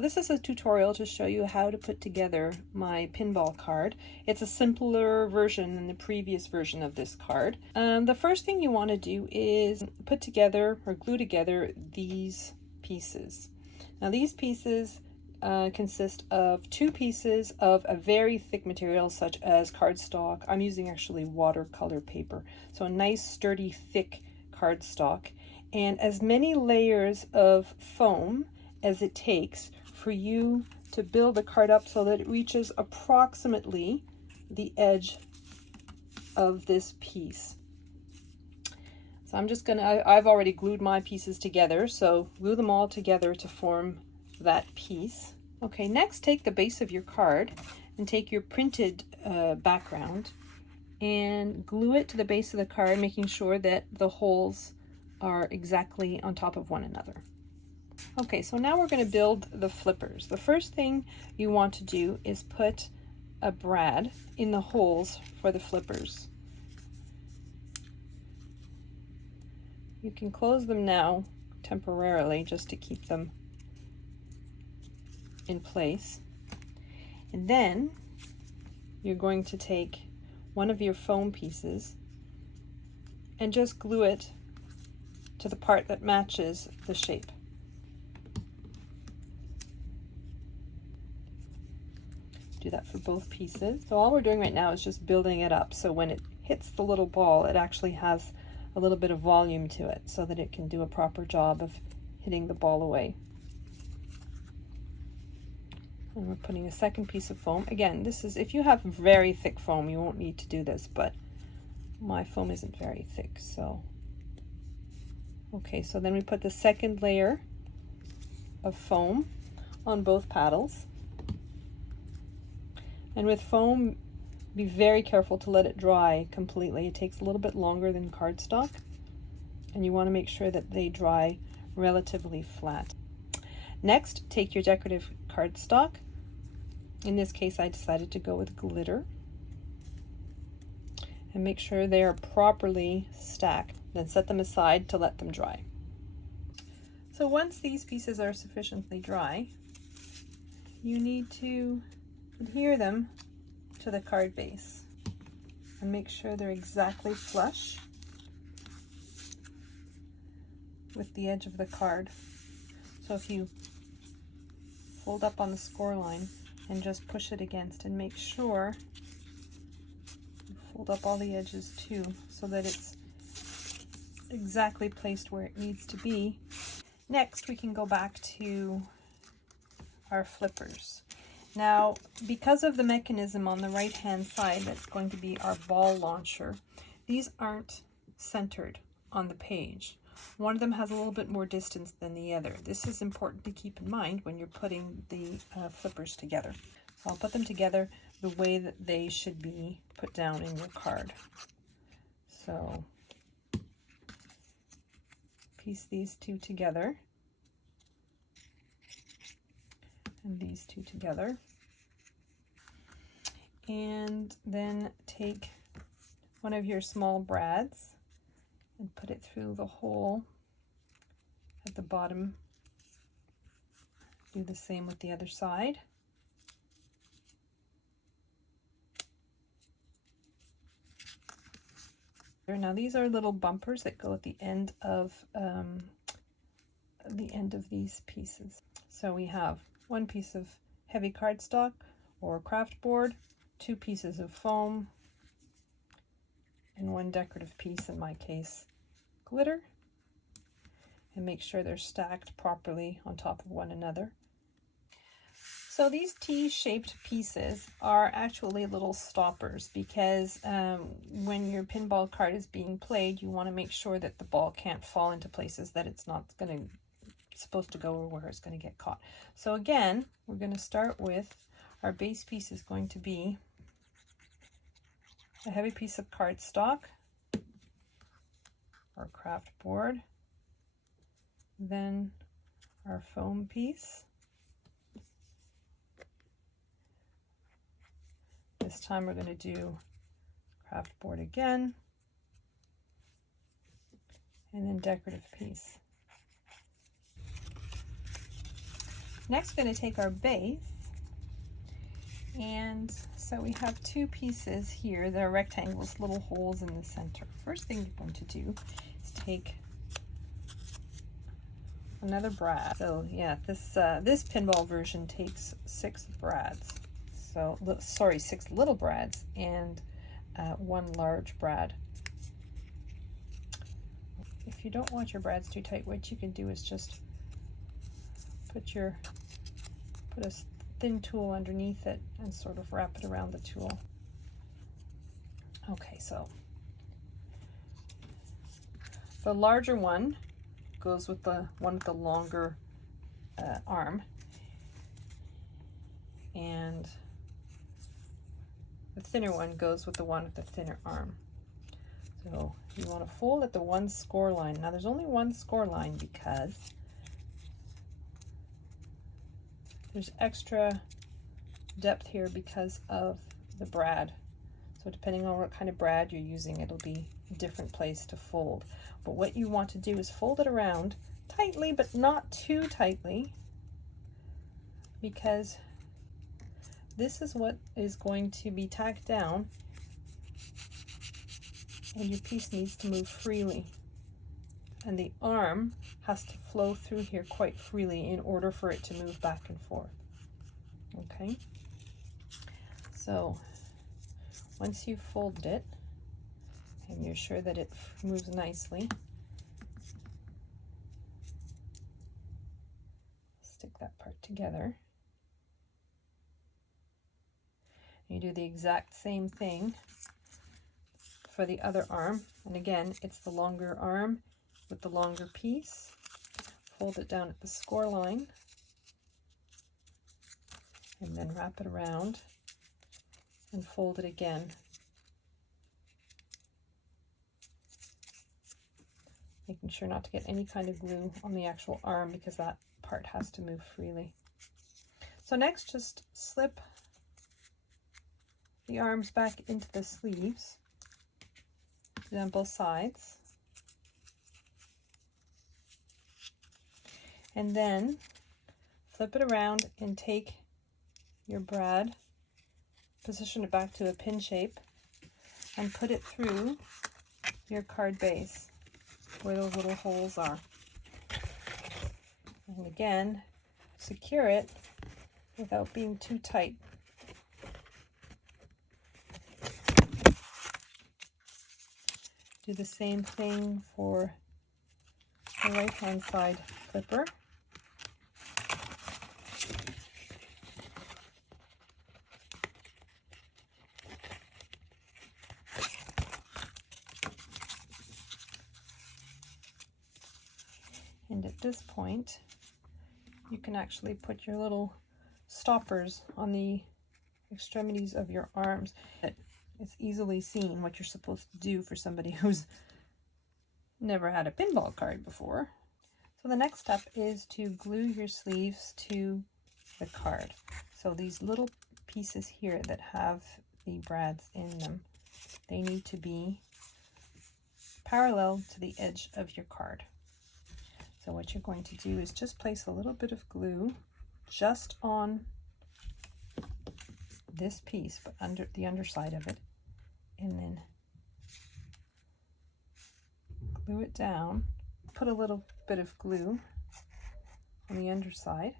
This is a tutorial to show you how to put together my pinball card. It's a simpler version than the previous version of this card. The first thing you want to do is put together or glue together these pieces. Now these pieces consist of 2 pieces of a very thick material such as cardstock. I'm using actually watercolor paper, so a nice sturdy thick cardstock, and as many layers of foam as it takes for you to build the card up so that it reaches approximately the edge of this piece. So I'm just gonna, I've already glued my pieces together, so glue them all together to form that piece. Okay, next take the base of your card and take your printed background and glue it to the base of the card, making sure that the holes are exactly on top of one another. Okay, so now we're going to build the flippers. The first thing you want to do is put a brad in the holes for the flippers. You can close them now temporarily just to keep them in place. And then you're going to take one of your foam pieces and just glue it to the part that matches the shape. Do that for both pieces. So all we're doing right now is just building it up, so when it hits the little ball it actually has a little bit of volume to it so that it can do a proper job of hitting the ball away. And we're putting a second piece of foam. Again, this is, if you have very thick foam you won't need to do this, but my foam isn't very thick, so okay, so then we put the second layer of foam on both paddles. And with foam, be very careful to let it dry completely. It takes a little bit longer than cardstock, and you want to make sure that they dry relatively flat. Next, take your decorative cardstock. In this case, I decided to go with glitter. And make sure they are properly stacked. Then set them aside to let them dry. So once these pieces are sufficiently dry, you need to adhere them to the card base and make sure they're exactly flush with the edge of the card. So if you fold up on the score line and just push it against, and make sure you fold up all the edges too so that it's exactly placed where it needs to be. Next we can go back to our flippers. Now, because of the mechanism on the right hand side that's going to be our ball launcher, these aren't centered on the page. One of them has a little bit more distance than the other. This is important to keep in mind when you're putting the flippers together. So I'll put them together the way that they should be put down in your card. So piece these two together and these two together, and then take one of your small brads and put it through the hole at the bottom. Do the same with the other side. Now these are little bumpers that go at the end of these pieces. So we have one piece of heavy cardstock or craft board, 2 pieces of foam, and 1 decorative piece, in my case glitter, and make sure they're stacked properly on top of one another. So these T-shaped pieces are actually little stoppers because when your pinball card is being played, you want to make sure that the ball can't fall into places that it's not supposed to go or where it's going to get caught. So again, we're going to start with our base piece is going to be a heavy piece of cardstock or craft board, then our foam piece. This time we're going to do craft board again, and then decorative piece. Next, we're going to take our base, and so we have two pieces here that are rectangles, little holes in the center. First thing you're going to do is take another brad. So yeah, this pinball version takes 6 brads. So sorry, 6 little brads and 1 large brad. If you don't want your brads too tight, what you can do is just put a thin tool underneath it and sort of wrap it around the tool. Okay, so the larger one goes with the one with the longer arm, and the thinner one goes with the one with the thinner arm. So you want to fold at the 1 score line. Now there's only 1 score line because there's extra depth here because of the brad. So depending on what kind of brad you're using, it'll be a different place to fold. But what you want to do is fold it around tightly, but not too tightly, because this is what is going to be tacked down, and your piece needs to move freely. And the arm has to flow through here quite freely in order for it to move back and forth. Okay? So once you've folded it, and you're sure that it moves nicely, stick that part together. You do the exact same thing for the other arm, and again, it's the longer arm with the longer piece. Fold it down at the score line, and then wrap it around and fold it again. Making sure not to get any kind of glue on the actual arm, because that part has to move freely. So next, just slip the arms back into the sleeves, on both sides, and then flip it around and take your brad, position it back to a pin shape, and put it through your card base where those little holes are. And again, secure it without being too tight. Do the same thing for the right-hand side flipper. And at this point, you can actually put your little stoppers on the extremities of your arms. It's easily seen what you're supposed to do for somebody who's never had a pinball card before. So the next step is to glue your sleeves to the card. So these little pieces here that have the brads in them, they need to be parallel to the edge of your card. So what you're going to do is just place a little bit of glue just on this piece, but under the underside of it, and then glue it down. Put a little bit of glue on the underside,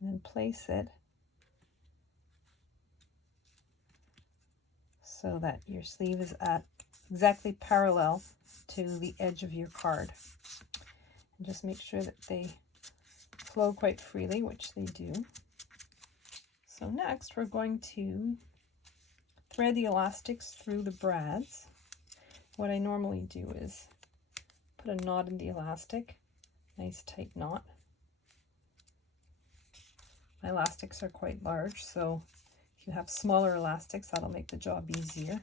and then place it so that your sleeve is at exactly parallel to the edge of your card. And just make sure that they flow quite freely, which they do. So next, we're going to thread the elastics through the brads. What I normally do is put a knot in the elastic, nice tight knot. My elastics are quite large, so if you have smaller elastics, that'll make the job easier.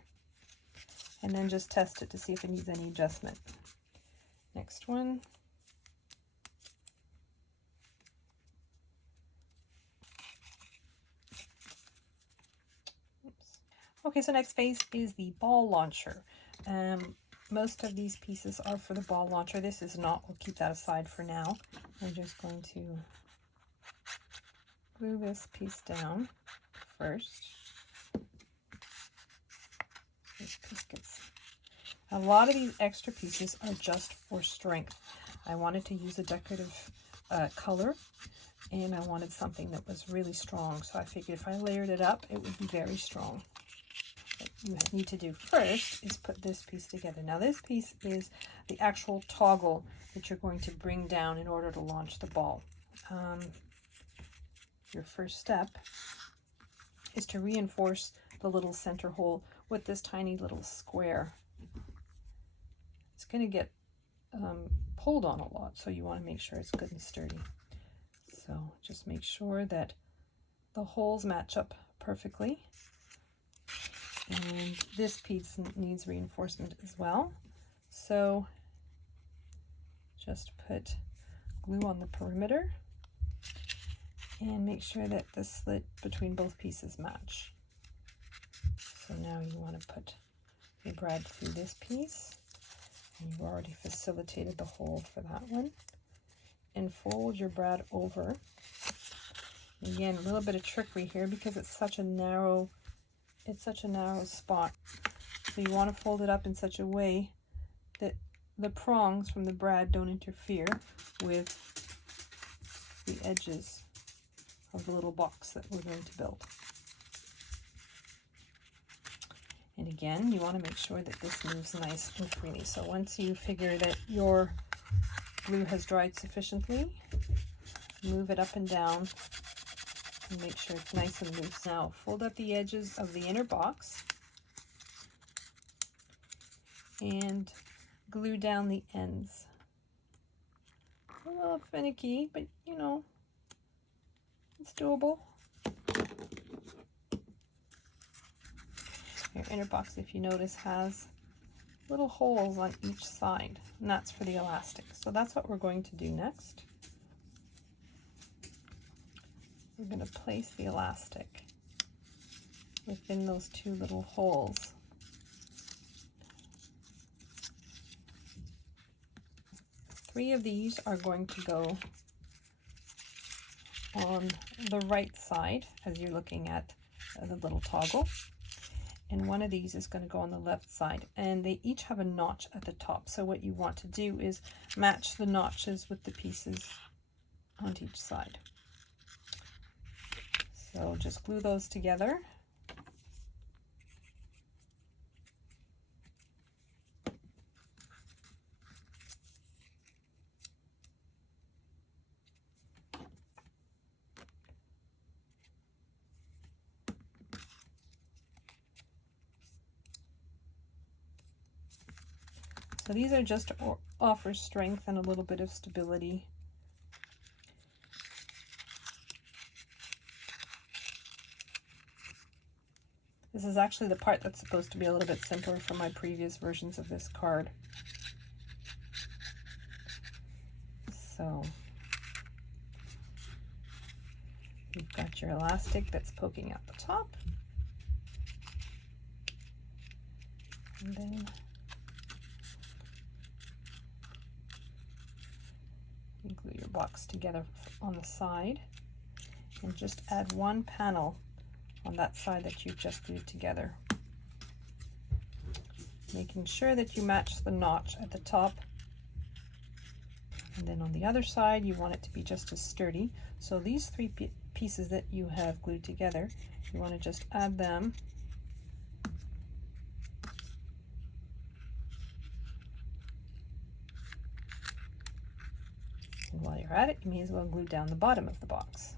And then just test it to see if it needs any adjustment. Next one. Okay, so next phase is the ball launcher. Most of these pieces are for the ball launcher. This is not. We'll keep that aside for now. we're just going to glue this piece down first. This piece gets, a lot of these extra pieces are just for strength. I wanted to use a decorative color, and I wanted something that was really strong, so I figured if I layered it up, it would be very strong. What you need to do first is put this piece together. Now this piece is the actual toggle that you're going to bring down in order to launch the ball. Your first step is to reinforce the little center hole with this tiny little square. It's going to get pulled on a lot, so you want to make sure it's good and sturdy. So just make sure that the holes match up perfectly. And this piece needs reinforcement as well. So just put glue on the perimeter and make sure that the slit between both pieces match. So now you want to put your brad through this piece, and you've already facilitated the hole for that one, and fold your brad over. Again, a little bit of trickery here because it's such a narrow spot. So you want to fold it up in such a way that the prongs from the brad don't interfere with the edges of the little box that we're going to build. And again, you want to make sure that this moves nice and freely. So once you figure that your glue has dried sufficiently, move it up and down and make sure it's nice and loose. Now fold up the edges of the inner box and glue down the ends. A little finicky, but you know, it's doable. Your inner box, if you notice, has little holes on each side, and that's for the elastic. So that's what we're going to do next. We're going to place the elastic within those two little holes. Three of these are going to go on the right side as you're looking at the little toggle, and one of these is going to go on the left side, and they each have a notch at the top. So what you want to do is match the notches with the pieces on each side. So just glue those together. So these are just to offer strength and a little bit of stability. This is actually the part that's supposed to be a little bit simpler from my previous versions of this card. So you've got your elastic that's poking out the top. And then you glue your box together on the side and just add one panel on that side that you've just glued together, making sure that you match the notch at the top. And then on the other side you want it to be just as sturdy. So these three pieces that you have glued together, you want to just add them and while you're at it, you may as well glue down the bottom of the box.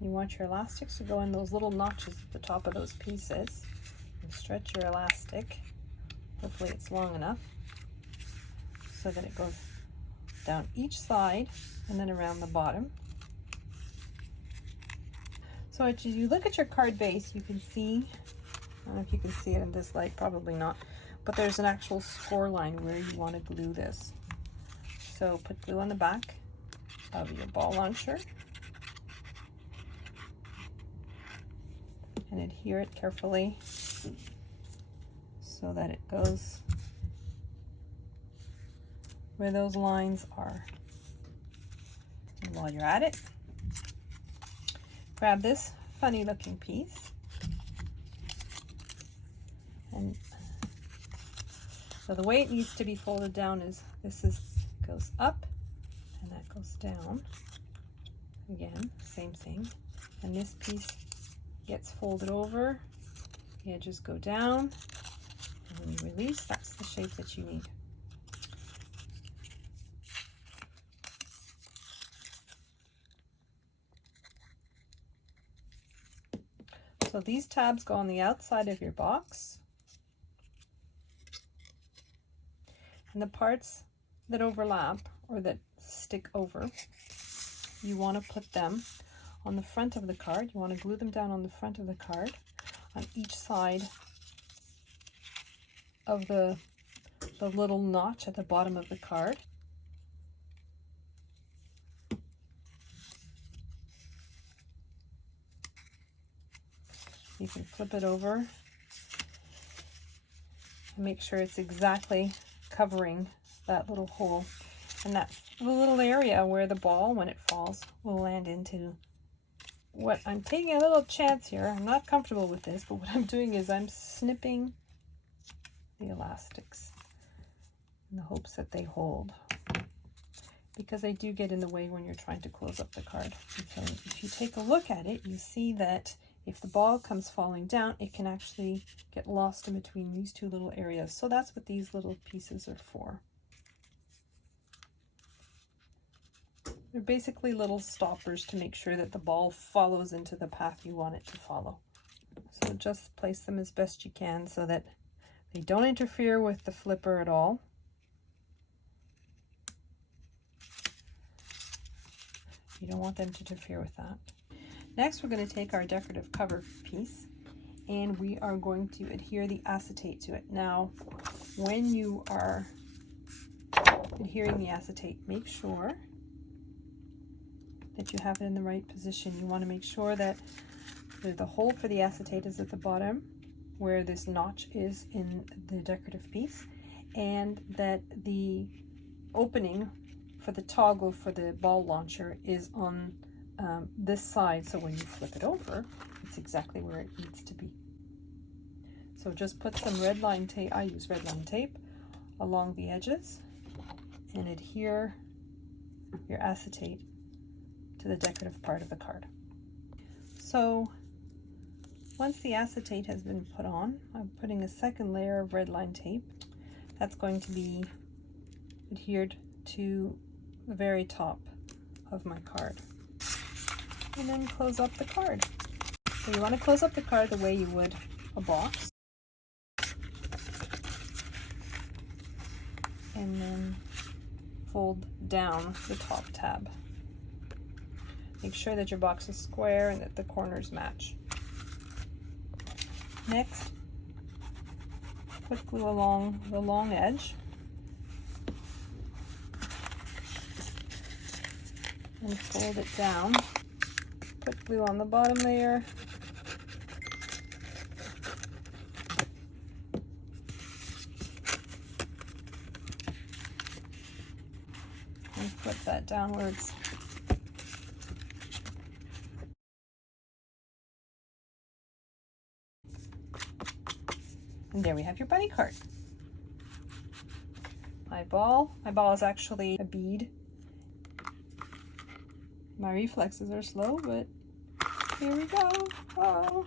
You want your elastics to go in those little notches at the top of those pieces, and stretch your elastic. Hopefully it's long enough so that it goes down each side and then around the bottom. So as you look at your card base, you can see, I don't know if you can see it in this light, probably not, but there's an actual score line where you want to glue this. So put glue on the back of your ball launcher and adhere it carefully so that it goes where those lines are. And while you're at it, grab this funny looking piece, and so the way it needs to be folded down is goes up and that goes down. Again, same thing. And this piece gets folded over, the edges go down, and when you release, that's the shape that you need. So these tabs go on the outside of your box, and the parts that overlap or that stick over, you want to put them on the front of the card. You want to glue them down on the front of the card on each side of the little notch at the bottom of the card. You can flip it over and make sure it's exactly covering that little hole, and that's the little area where the ball, when it falls, will land into. What I'm taking a little chance here, I'm not comfortable with this, but what I'm doing is I'm snipping the elastics in the hopes that they hold, because they do get in the way when you're trying to close up the card. So if you take a look at it, you see that if the ball comes falling down, it can actually get lost in between these two little areas. So that's what these little pieces are for. They're basically little stoppers to make sure that the ball follows into the path you want it to follow. So just place them as best you can so that they don't interfere with the flipper at all. You don't want them to interfere with that. Next, we're going to take our decorative cover piece and we are going to adhere the acetate to it. Now, when you are adhering the acetate, make sure that you have it in the right position. You want to make sure that the hole for the acetate is at the bottom where this notch is in the decorative piece, and that the opening for the toggle for the ball launcher is on this side, so when you flip it over, it's exactly where it needs to be. So just put some red line tape, I use red line tape, along the edges and adhere your acetate to the decorative part of the card. So once the acetate has been put on, I'm putting a second layer of red line tape that's going to be adhered to the very top of my card. And then close up the card. So you want to close up the card the way you would a box. And then fold down the top tab. Make sure that your box is square and that the corners match. Next, put glue along the long edge and fold it down. Put glue on the bottom layer. And flip that downwards. And there we have your bunny card. My ball is actually a bead. My reflexes are slow, but here we go. Oh.